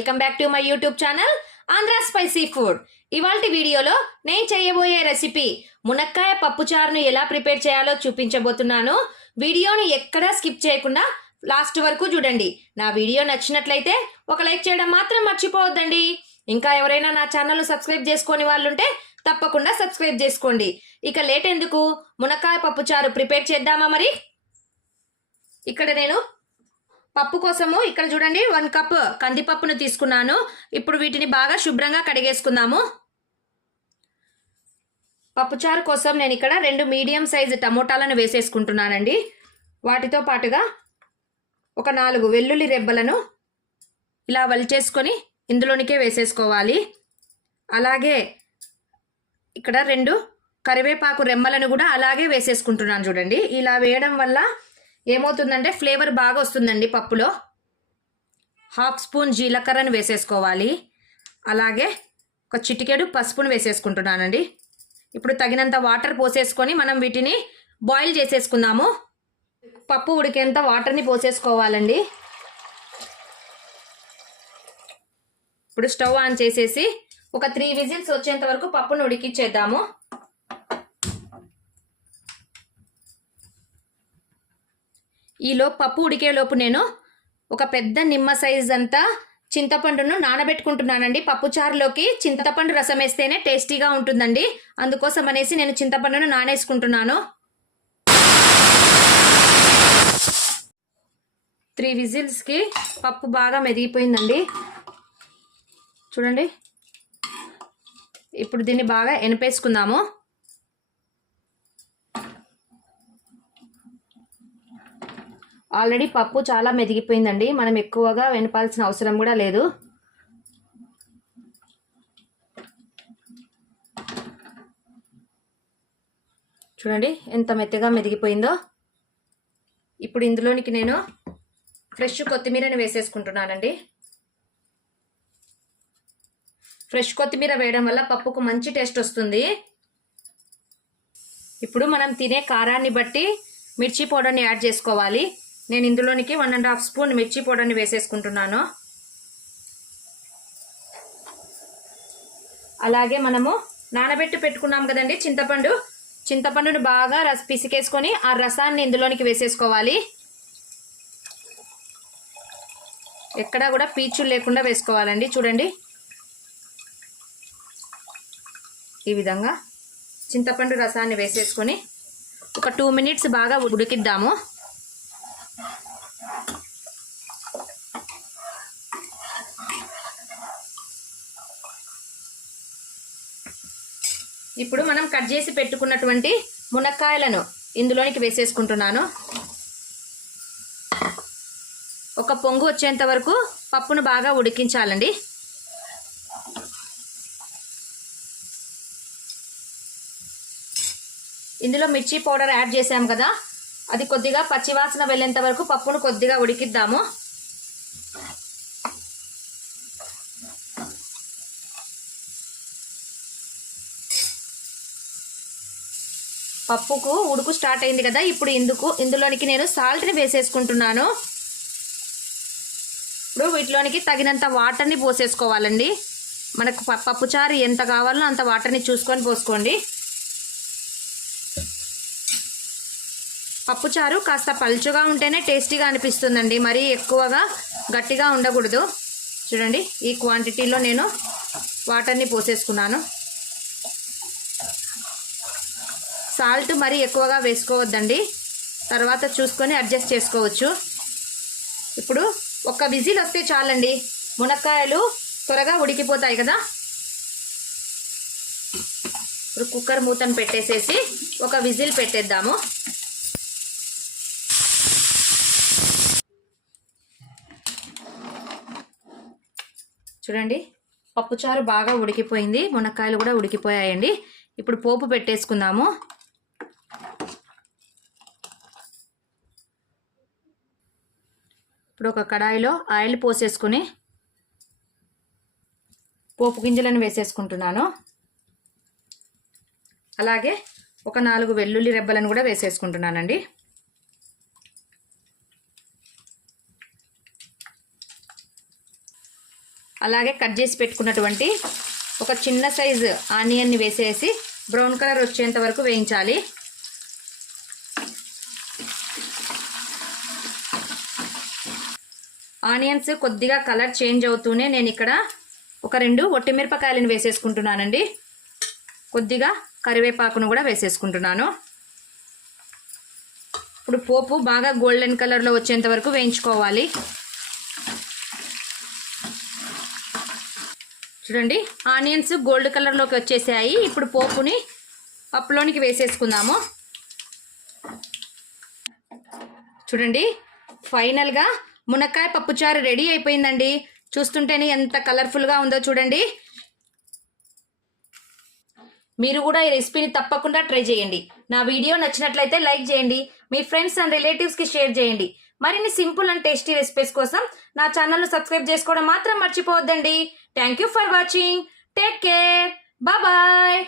Welcome back to my YouTube channel Andhra spicy food. ఇవాల్టి వీడియోలో నేను చేయబోయే రెసిపీ మునక్కాయ పప్పుచారును ఎలా ప్రిపేర్ చేయాలో చూపించబోతున్నాను. వీడియోని ఎక్కడా స్కిప్ చేయకుండా లాస్ట్ వరకు చూడండి. నా వీడియో నచ్చినట్లయితే ఒక లైక్ చేయడం మాత్రం మర్చిపోవద్దండి. ఇంకా ఎవరైనా నా ఛానల్ను సబ్స్క్రైబ్ చేసుకొని వాళ్ళుంటే తప్పకుండా సబ్స్క్రైబ్ చేసుకోండి. ఇక లేట్ ఎందుకు, మునక్కాయ పప్పుచారు ప్రిపేర్ చేద్దామా మరి. ఇక్కడ నేను పప్పు కోసము ఇక్కడ చూడండి 1 కప్ కందిపప్పును తీసుకున్నాను. ఇప్పుడు వీటిని బాగా శుభ్రంగా కడిగేసుకుందాము. పప్పుచారు కోసం నేను ఇక్కడ 2 మీడియం సైజు టమోటాలను వేసేసుకుంటున్నానండి. వాటితో పాటుగా ఒక 4 వెల్లుల్లి రెబ్బలను ఇలా వలిచేసుకొని ఇందులోనికే వేసేసుకోవాలి. అలాగే ఇక్కడ 2 కరివేపాకు రెమ్మలను కూడా అలాగే వేసేసుకుంటున్నాను. చూడండి, ఇలా వేయడం వల్ల ఏమవుతుందంటే ఫ్లేవర్ బాగా వస్తుందండి పప్పులో. 1/2 స్పూన్ జీలకర్రను వేసేసుకోవాలి. అలాగే ఒక చిటికెడు పసుపును వేసేసుకుంటున్నానండి. ఇప్పుడు తగినంత వాటర్ పోసేసుకొని మనం వీటిని బాయిల్ చేసేసుకుందాము. పప్పు ఉడికేంత వాటర్ని పోసేసుకోవాలండి. ఇప్పుడు స్టవ్ ఆన్ చేసేసి ఒక 3 విజిల్స్ వచ్చేంత వరకు పప్పును ఉడికించేద్దాము. ఈలో పప్పు ఉడికేలోపు నేను ఒక పెద్ద నిమ్మ సైజ్ అంతా చింతపండును నానబెట్టుకుంటున్నానండి. పప్పుచారులోకి చింతపండు రసం వేస్తేనే టేస్టీగా ఉంటుందండి. అందుకోసం అనేసి నేను చింతపండును నానేసుకుంటున్నాను. 3 విజిల్స్కి పప్పు బాగా మెదిగిపోయిందండి. చూడండి, ఇప్పుడు దీన్ని బాగా ఎనపేసుకుందాము. ఆల్రెడీ పప్పు చాలా మెదిగిపోయిందండి. మనం ఎక్కువగా వెనపాల్సిన అవసరం కూడా లేదు. చూడండి ఎంత మెత్తగా మెదిగిపోయిందో. ఇప్పుడు ఇందులోనికి నేను ఫ్రెష్ కొత్తిమీరని వేసేసుకుంటున్నానండి. ఫ్రెష్ కొత్తిమీర వేయడం వల్ల పప్పుకు మంచి టేస్ట్ వస్తుంది. ఇప్పుడు మనం తినే కారాన్ని బట్టి మిర్చి పౌడర్ని యాడ్ చేసుకోవాలి. నేను ఇందులోనికి 1.5 స్పూన్ మిర్చి పౌడర్ని వేసేసుకుంటున్నాను. అలాగే మనము నానబెట్టి పెట్టుకున్నాం కదండి చింతపండును బాగా పిసికేసుకొని ఆ రసాన్ని ఇందులోనికి వేసేసుకోవాలి. ఎక్కడా కూడా పీచులు లేకుండా వేసుకోవాలండి. చూడండి, ఈ విధంగా చింతపండు రసాన్ని వేసేసుకొని ఒక 2 మినిట్స్ బాగా ఉడికిద్దాము. ఇప్పుడు మనం కట్ చేసి పెట్టుకున్నటువంటి మునక్కాయలను ఇందులోనికి వేసేసుకుంటున్నాను. ఒక పొంగు వచ్చేంత వరకు పప్పును బాగా ఉడికించాలండి. ఇందులో మిర్చి పౌడర్ యాడ్ చేసాం కదా, అది కొద్దిగా పచ్చివాసన వెళ్ళేంత వరకు పప్పును కొద్దిగా ఉడికిద్దాము. పప్పుకు ఉడుకు స్టార్ట్ అయింది కదా, ఇప్పుడు ఇందులోనికి నేను సాల్ట్ని వేసేసుకుంటున్నాను. ఇప్పుడు వీటిలోనికి తగినంత వాటర్ని పోసేసుకోవాలండి. మనకు పప్పుచారు ఎంత కావాలో అంత వాటర్ని చూసుకొని పోసుకోండి. పప్పుచారు కాస్త పలుచుగా ఉంటేనే టేస్టీగా అనిపిస్తుందండి, మరీ ఎక్కువగా గట్టిగా ఉండకూడదు. చూడండి, ఈ క్వాంటిటీలో నేను వాటర్ని పోసేసుకున్నాను. సాల్ట్ మరీ ఎక్కువగా వేసుకోవద్దండి, తర్వాత చూసుకొని అడ్జస్ట్ చేసుకోవచ్చు. ఇప్పుడు ఒక విజిల్ వస్తే చాలండి, మునక్కాయలు త్వరగా ఉడికిపోతాయి కదా. ఇప్పుడు కుక్కర్ మూతను పెట్టేసేసి ఒక విజిల్ పెట్టేద్దాము. చూడండి, పప్పుచారు బాగా ఉడికిపోయింది, మునక్కాయలు కూడా ఉడికిపోయాయండి. ఇప్పుడు పోపు పెట్టేసుకుందాము. ఇప్పుడు ఒక కడాయిలో ఆయిల్ పోసేసుకుని పోపు గింజలను వేసేసుకుంటున్నాను. అలాగే ఒక 4 వెల్లుల్లి రెబ్బలను కూడా వేసేసుకుంటున్నానండి. అలాగే కట్ చేసి పెట్టుకున్నటువంటి ఒక చిన్న సైజు ఆనియన్ని వేసేసి బ్రౌన్ కలర్ వచ్చేంత వరకు వేయించాలి. ఆనియన్స్ కొద్దిగా కలర్ చేంజ్ అవుతూనే నేను ఇక్కడ ఒక 2 ఒట్టిమిరపకాయలను వేసేసుకుంటున్నానండి. కొద్దిగా కరివేపాకును కూడా వేసేసుకుంటున్నాను. ఇప్పుడు పోపు బాగా గోల్డెన్ కలర్లో వచ్చేంత వరకు వేయించుకోవాలి. చూడండి ఆనియన్స్ గోల్డ్ కలర్లోకి వచ్చేసాయి. ఇప్పుడు పోపుని పప్పులోనికి వేసేసుకుందాము. చూడండి ఫైనల్గా మునక్కాయ పప్పుచారు రెడీ అయిపోయిందండి. చూస్తుంటేనే ఎంత కలర్ఫుల్గా ఉందో చూడండి. మీరు కూడా ఈ రెసిపీని తప్పకుండా ట్రై చేయండి. నా వీడియో నచ్చినట్లయితే లైక్ చేయండి. మీ ఫ్రెండ్స్ అండ్ రిలేటివ్స్కి షేర్ చేయండి. మరిన్ని సింపుల్ అండ్ టేస్టీ రెసిపీస్ కోసం నా ఛానల్ను సబ్స్క్రైబ్ చేసుకోవడం మాత్రం మర్చిపోవద్దండి. Thank you for watching. Take care. Bye.